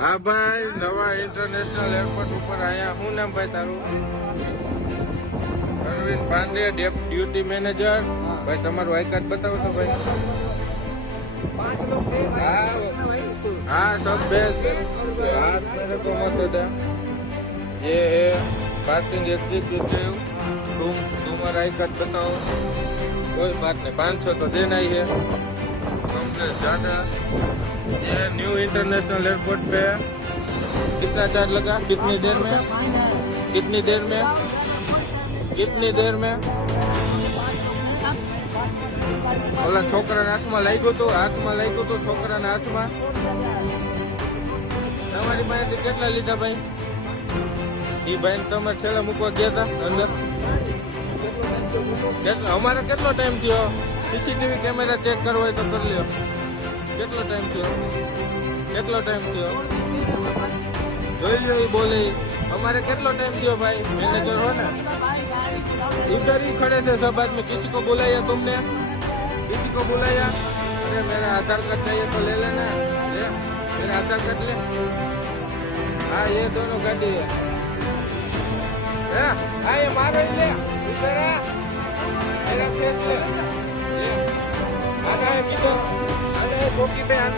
હા ભાઈ નવા ઇન્ટરનેશનલ એરપોર્ટ ઉપર આયા શું નામ ભાઈ તારું Arvind Pandey deputy manager ભાઈ તમારું આઈ કાર્ડ બતાવો તો ભાઈ पाँच लोग थे भाई हाँ। कितना भाई इसको? हाँ सब बेस्ट हाथ मेरे को मत दे ये है पार्किंग एग्जीक्यूटिव तुम तुम्हारा आई कार्ड बताओ कोई बात नहीं पाँच सौ तो देना ही है हमसे ज्यादा ये न्यू इंटरनेशनल एयरपोर्ट पे कितना चार्ज लगा कितनी देर में कितनी देर में कितनी देर में ઓલા છોકરાના હાથમાં લાગ્યું હતું હાથમાં લાગ્યું હતું છોકરાના હાથમાં તમારી પાસેથી કેટલા લીધા ભાઈ ઈ ભાઈ તમે છેલ્લે મૂકવા ગયા હતા અંદર કેટલો અમારે કેટલો ટાઈમ થયો સીસીટીવી કેમેરા ચેક કરવો હોય તો કરી લ્યો કેટલો ટાઈમ થયો કેટલો ટાઈમ થયો જોઈ લ્યો ઈ બોલે ઈ. અમારે કેટલો ટાઈમ થયો ભાઈ મેનેજર हो ना इधर ही खड़े थे सब आदमी किसी को बुलाया तुमने किसी को बुलाया अरे मेरा आधार कार्ड चाहिए तो ले लेना ले मेरा आधार कार्ड ले हाँ ये दोनों गाड़ी है हाँ हाँ, ये मारो ही ले इधर आ मेरा फेस ले ले आना है किधर अरे चौकी पे आना